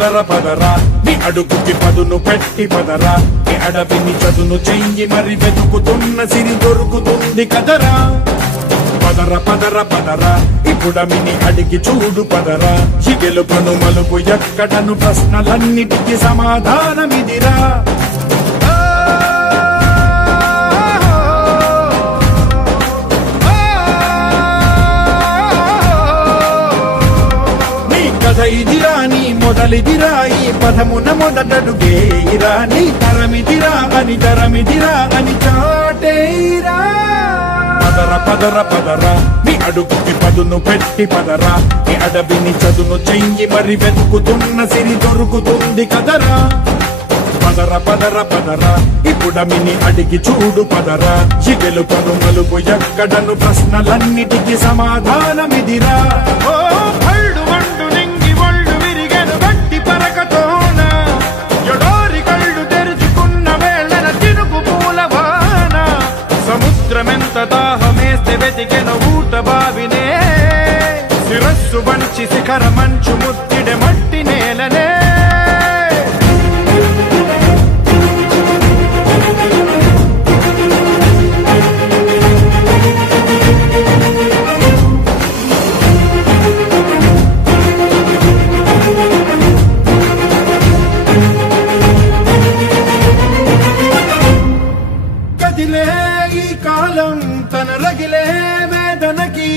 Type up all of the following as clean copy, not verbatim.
పదర పదరా నీ అడుగుకి పదును పెట్టి పదరా నీ అడవిని చదును చెయ్యి మరి వెతుకుతున్న సిరి దొరుకుతుంది కదరా పదర పదర పదరా ఇప్పుడమిని అడిగి చూడు పదరా ఈ గెలుపను మలుపు ఎక్కడను ప్రశ్నలన్నిటికీ సమాధానమిదిరా ఇదిరా నీ మొదలిదిరా ఈ పదమున మొదటడుగేయిరా నీ తరమిదిరా అని చాటేరా పదర పదర పదరా నీ అడుగుకి పదును పెట్టి పదరా నీ అడవిని చదును చెయ్యి మరి వెతుకుతున్న సిరి దొరుకుతుంది కదరా పదర పదర పదరా ఇప్పుడమిని అడిగి చూడు పదరా ఈ గెలుపను మలుపు ఎక్కడను ప్రశ్నలన్నిటికీ సమాధానమిదిరా ఓ భళ్ళు వండు నింగి ఒళ్ళు విరిగెను గట్టి పరకతోన ఎడోరి కళ్ళు తెరుచుకున్న వేళన తినుగు పూలవాన సముద్రమెంత దాహమేస్తే వెతికెను ఊట బావినే శిరస్సు వంచి శిఖర మంచు ముత్తిడె మట్టి నేలనే ఈ కాలం తన రగిలే వేదనకి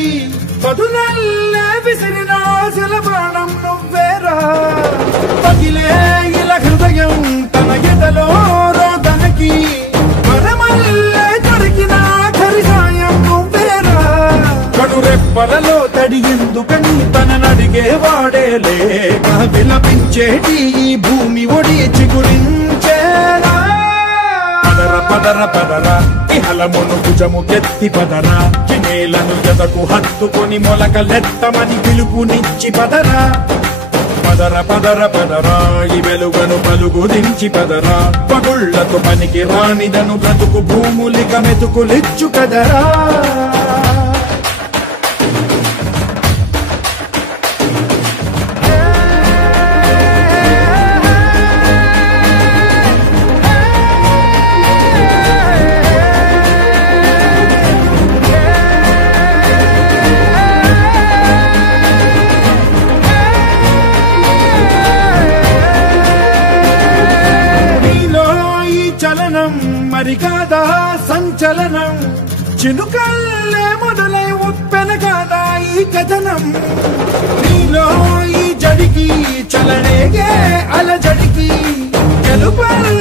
పదునల్లే విసిరిన ఆశల బాణం నువ్వేరా పగిలే ఇలా హృదయం తన ఎదలో రోదనకి వరమల్లే దొరికిన ఆఖరి సాయం నువ్వేరా కడురెప్పలలో తడి ఎందుకని తననడిగే వాడే లేక విలపించేటి ఈ భూమి ఒడి చిగురించేలా పదర పదరా ఇహలమును భుజము కెత్తి పదరా నేలను ఎదకు హత్తుకొని మొలకలెత్తమని పిలుపునిచ్చి పదరా పదర పదర పదరా ఈ వెలుగను పలుగు దించి పదరా పగుళ్లకు పనికి రానిదను బ్రతుకు భూములిక మెతుకులిచ్చు కదరా మరి కాదా సంచలనం చినుకల్లే మొదలై ఉప్పెన కాదా ఈ కథనం నీలో ఈ జడికి చలనేగే అలజడికి గెలుపల్ల